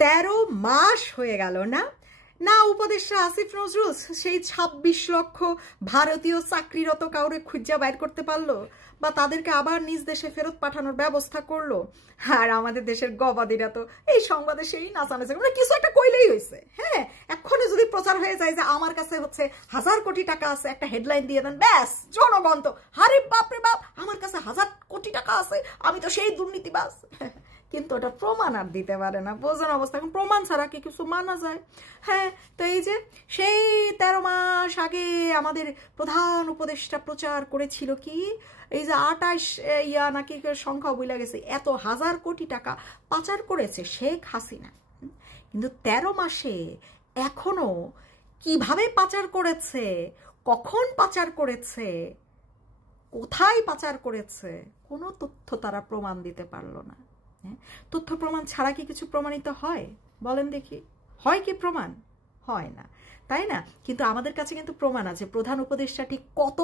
13 মাস হয়ে গেল না না উপদেষ্টা আসিফ নজরুল সেই 26 লক্ষ ভারতীয় চাকরিরত কাউরে খুঁজা বাইর করতে পারলো বা তাদেরকে আবার নিজ দেশে ফেরত পাঠানোর ব্যবস্থা করলো। আর আমাদের দেশের গবাদিরা তো এই সংবাদে সেই নাচানাচি মানে কিছু একটা কইলেই হয়েছে। হ্যাঁ, এক্ষুনি যদি প্রচার হয়ে যায় যে আমার কাছে হচ্ছে 1000 কোটি টাকা আছে, একটা হেডলাইন দিয়ে দেন, ব্যাস জনগণ তো হারে বাপরে বাপ আমার কাছে 1000 কোটি টাকা আছে, আমি তো সেই দুর্নীতিবাজ। কিন্তু ওটা প্রমাণ আর দিতে পারে না, বোঝানো অবস্থা। এখন প্রমাণ ছাড়া কি কিছু মানা যায়? হ্যাঁ, তো এই যে সেই 13 মাস আগে আমাদের প্রধান উপদেষ্টা প্রচার করেছিল কি এই যে 28 নাকি সংখ্যা বইলা গেছে, এত 1000 কোটি টাকা পাচার করেছে শেখ হাসিনা। কিন্তু 13 মাসে এখনো কিভাবে পাচার করেছে, কখন পাচার করেছে, কোথায় পাচার করেছে, কোনো তথ্য তারা প্রমাণ দিতে পারলো না। তথ্য প্রমাণ ছাড়া কি কিছু প্রমাণিত হয় বলেন দেখি? হয় কি প্রমাণ? হয় না, তাই না? কিন্তু আমাদের কাছে কিন্তু প্রমাণ আছে প্রধান উপদেষ্টাটি কত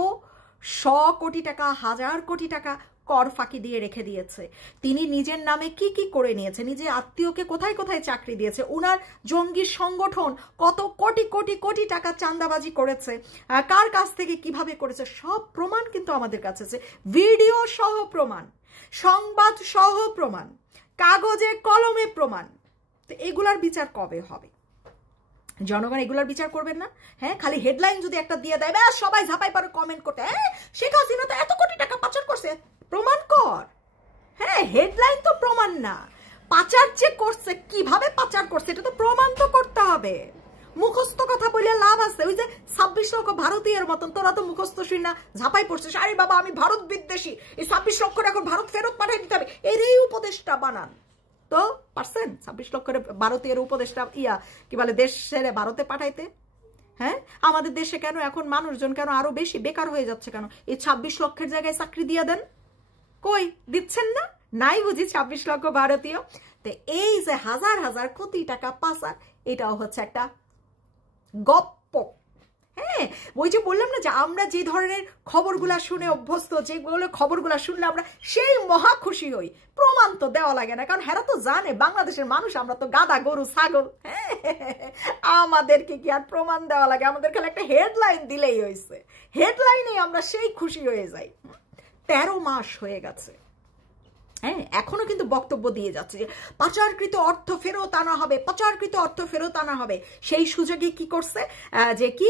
100 কোটি টাকা 1000 কোটি টাকা কর ফাঁকি দিয়ে রেখে দিয়েছে। তিনি নিজের নামে কি কি করে নিয়েছে, নিজের আত্মীয়কে কোথায় কোথায় চাকরি দিয়েছে, ওনার জঙ্গি সংগঠন কত কোটি কোটি কোটি টাকা চাঁদাবাজি করেছে, কার কাছ থেকে কিভাবে করেছে, সব প্রমাণ কিন্তু আমাদের কাছে আছে। ভিডিও সহ প্রমাণ, সংবাদ সহ প্রমাণ, কাগজে কলমে প্রমাণ। তো এগুলার বিচার কবে হবে? জনগণ এগুলার বিচার করবেন না? হ্যাঁ, খালি হেডলাইন যদি একটা দিয়ে দেয় ব্যাস সবাই ঝাঁপাই পারে কমেন্ট করতে, হ্যাঁ শেখ হাসিনা তো এত কোটি টাকা পাচার করছে, প্রমাণ কর। হ্যাঁ, হেডলাইন তো প্রমাণ না, পাচার যে করছে, কিভাবে পাচার করছে এটা তো প্রমাণ তো করতে হবে। মুখস্থ কথা বলে লাভ আছে? ওই যে 26 লক্ষ ভারতীয়ের মতন তোরা তো মুখস্থ শুই না ঝাঁপাই পড়ছিস, আরে বাবা আমি ভারত বিদ্বেষী, এই 26 লক্ষ এখন ভারত ফেরত পাঠাই দিতে হবে, এরই উপদেষ্টা বানান তো পারছেন 26 লক্ষের ভারতীয় উপদেষ্টা কি বলে দেশ ছেড়ে ভারতে পাঠাইতে? হ্যাঁ, আমাদের দেশে কেন এখন মানুষজন কেন আরো বেশি বেকার হয়ে যাচ্ছে কেন? এই 26 লক্ষের জায়গায় চাকরি দিয়ে দেন, কই দিচ্ছেন না? নাই বুঝি 26 লক্ষ ভারতীয়? তো এই যে হাজার হাজার কোটি টাকা পাচার, এটাও হচ্ছে একটা গপ্প। হ্যাঁ, ওই যে বললাম না যে আমরা যে ধরনের খবরগুলা শুনে অভ্যস্ত, যেগুলো খবরগুলা শুনলে আমরা সেই মহা খুশি হই, প্রমাণ তো দেওয়া লাগে না, কারণ হেরা তো জানে বাংলাদেশের মানুষ আমরা তো গাদা গরু ছাগল। হ্যাঁ, আমাদেরকে কি আর প্রমাণ দেওয়া লাগে? আমাদের খালি একটা হেডলাইন দিলেই হয়েছে, হেডলাইনে আমরা সেই খুশি হয়ে যাই। 13 মাস হয়ে গেছে, হ্যাঁ, এখনো কিন্তু বক্তব্য দিয়ে যাচ্ছে যে পাচারকৃত অর্থ ফেরত আনা হবে, পাচারকৃত অর্থ ফেরত আনা হবে। সেই সুযোগে কি করছে যে কি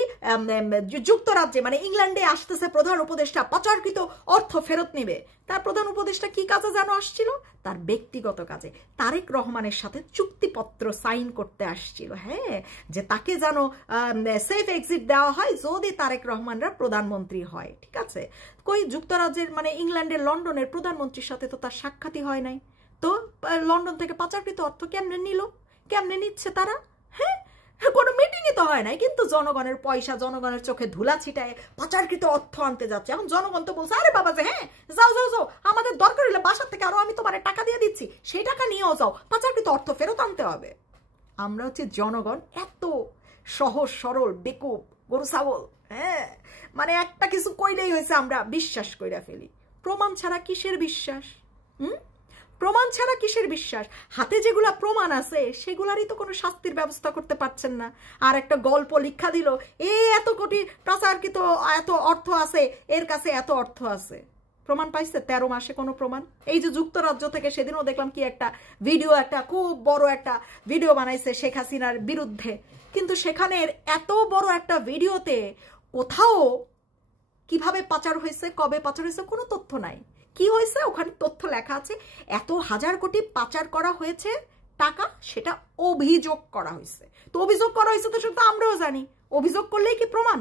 যুক্তরাজ্যে মানে ইংল্যান্ডে আসতেছে প্রধান উপদেষ্টা, পাচারকৃত অর্থ ফেরত নেবে। তার প্রধান উপদেষ্টা কি কাজে যেন আসছিল? তার ব্যক্তিগত কাজে তারেক রহমানের সাথে চুক্তিপত্র সাইন করতে আসছিল। হ্যাঁ, যে তাকে যেন সেফ এক্সিট দেওয়া হয় যদি তারেক রহমানরা প্রধানমন্ত্রী হয়। ঠিক আছে, কই যুক্তরাজ্যের মানে ইংল্যান্ডের লন্ডনের প্রধানমন্ত্রীর সাথে তো তার সাক্ষাৎই হয় নাই। তো লন্ডন থেকে পাচারকৃত অর্থ কেমনে নিল, কেমনে নিচ্ছে তারা? হ্যাঁ, কোনো মিটিংই তো হয় নাই, কিন্তু জনগণের পয়সা জনগণের চোখে ধুলা ছিটায় পাচারকৃত অর্থ আনতে যাচ্ছে। এখন জনগণ তো বলছে আরে বাবা যে হ্যাঁ যাও যাও যাও, আমাদের দরকার হলে বাসার থেকে আরো আমি তোমার টাকা দিয়ে দিচ্ছি, সেই টাকা নিয়েও যাও, পাচারকৃত অর্থ ফেরত আনতে হবে। আমরা হচ্ছে জনগণ এত সহজ সরল বেকুব গরু ছাগল। হ্যাঁ, মানে একটা কিছু কইলেই হয়েছে আমরা বিশ্বাস কইরা ফেলি। প্রমাণ ছাড়া কিসের বিশ্বাস? প্রমাণ ছাড়া কিসের বিশ্বাস? হাতে যেগুলা প্রমাণ আছে সেগুলারই তো কোনো শাস্তির ব্যবস্থা করতে পারছেন না। আর একটা গল্প লিখা দিল এত কোটি প্রচারকৃত এত অর্থ আছে, এর কাছে এত অর্থ আছে। প্রমাণ পাইছে 13 মাসে কোনো প্রমাণ? এই যে যুক্তরাজ্য থেকে সেদিনও দেখলাম কি একটা ভিডিও, একটা খুব বড় একটা ভিডিও বানাইছে শেখ হাসিনার বিরুদ্ধে, কিন্তু সেখানের এত বড় একটা ভিডিওতে কোথাও কিভাবে পাচার হয়েছে, কবে পাচার হয়েছে কোনো তথ্য নাই। কি হয়েছে ওখানে তথ্য লেখা আছে, এত 1000 কোটি পাচার করা হয়েছে টাকা, সেটা অভিযোগ করা হয়েছে। তো অভিযোগ করা হয়েছে তো সেটা আমরাও জানি, অভিযোগ করলেই কি প্রমাণ?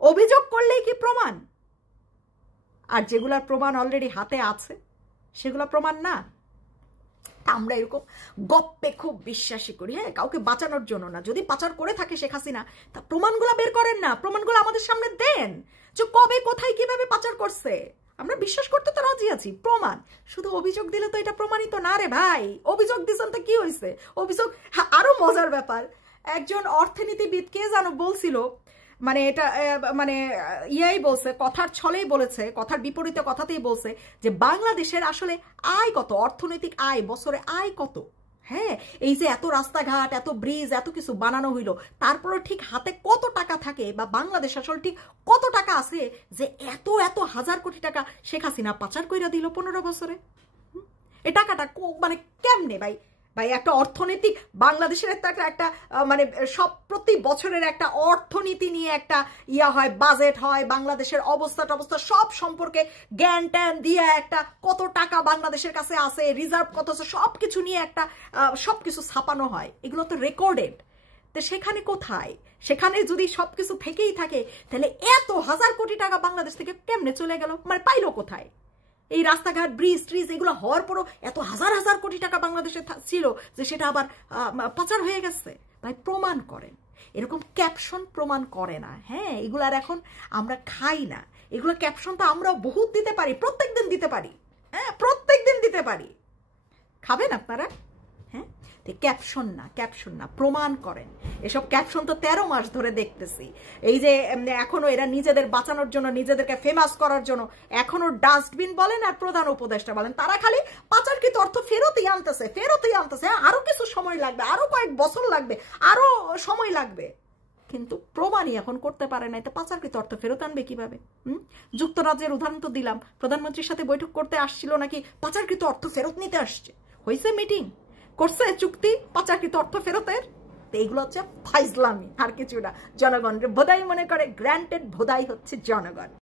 অভিযোগ করলেই কি প্রমাণ? আর যেগুলার প্রমাণ অলরেডি হাতে আছে সেগুলা প্রমাণ না। আমরা এরকম গপ্পে খুব বিশ্বাসী করি, হ্যাঁ, কাউকে বাঁচানোর জন্য না। যদি পাচার করে থাকে শেখ হাসিনা, তা প্রমাণগুলো বের করেন না, প্রমাণগুলো আমাদের সামনে দেন যে কবে কোথায় কিভাবে পাচার করছে। আমরা বিশ্বাস করতে তো রাজি আছি, প্রমাণ। শুধু অভিযোগ দিলে তো এটা প্রমাণিত না রে ভাই। অভিযোগ দিচ্ছেন তো কি হয়েছে? অভিযোগ আরো মজার ব্যাপার, একজন অর্থনীতিবিদ কে যেন বলছিল, মানে এটা মানে বলছে, কথার ছলেই বলেছে, কথার বিপরীতে কথাতেই বলছে যে বাংলাদেশের আসলে আয় কত, অর্থনৈতিক আয় বছরে আয় কত। হ্যাঁ, এই যে এত রাস্তাঘাট, এত ব্রিজ, এত কিছু বানানো হইলো, তারপরে ঠিক হাতে কত টাকা থাকে, বা বাংলাদেশ আসলে ঠিক কত টাকা আছে যে এত এত হাজার কোটি টাকা শেখ হাসিনা পাচার কইরা দিল 15 বছরে? এই টাকাটা মানে কেমনে ভাই? ভাই একটা অর্থনৈতিক বাংলাদেশের একটা মানে সব প্রতি বছরের একটা অর্থনীতি নিয়ে একটা ইয়া হয়, বাজেট হয়, বাংলাদেশের অবস্থা সব সম্পর্কে জ্ঞান ট্যান দিয়ে একটা কত টাকা বাংলাদেশের কাছে আছে, রিজার্ভ কত আছে, সব কিছু নিয়ে একটা সব কিছু ছাপানো হয়, এগুলো তো রেকর্ডেড। তো সেখানে কোথায়? সেখানে যদি সবকিছু থেকেই থাকে, তাহলে এত হাজার কোটি টাকা বাংলাদেশ থেকে কেমনে চলে গেল? মানে পাইলো কোথায়? এই রাস্তাঘাট, ব্রিজ ট্রিজ এগুলো হওয়ার পরও এত হাজার হাজার কোটি টাকা বাংলাদেশে ছিল যে সেটা আবার পাচার হয়ে গেছে। তাই প্রমাণ করেন, এরকম ক্যাপশন প্রমাণ করে না। হ্যাঁ, এগুলার এখন আমরা খাই না, এগুলো ক্যাপশন তো আমরাও বহুত দিতে পারি, প্রত্যেক দিন দিতে পারি। হ্যাঁ, প্রত্যেক দিন দিতে পারি। খাবেন আপনারা? হ্যাঁ, ক্যাপশন না, প্রমাণ করেন। এসব ক্যাপশন তো 13 মাস ধরে দেখতেছি। এই যে এখনো এরা নিজেদের বাঁচানোর জন্য, নিজেদেরকে ফেমাস করার জন্য এখনো ডাস্টবিন বলেন আর প্রধান উপদেষ্টা বলেন, তারা খালি পাচারকৃত অর্থ ফেরতই আনতেছে। আরো কিছু সময় লাগবে, আরো কয়েক বছর লাগবে, আরো সময় লাগবে, কিন্তু প্রমাণই এখন করতে পারে না। এতে পাচারকৃত অর্থ ফেরত আনবে কিভাবে? যুক্তরাজ্যের উদাহরণ তো দিলাম, প্রধানমন্ত্রীর সাথে বৈঠক করতে আসছিল, নাকি পাচারকৃত অর্থ ফেরত নিতে আসছে। হয়েছে মিটিং, করছে চুক্তি পাচারকৃত অর্থ ফেরতের। তো এইগুলো হচ্ছে ফাইজলামি, আর কিছু না। জনগণ ভোদাই মনে করে, গ্র্যান্টেড ভোদাই হচ্ছে জনগণ।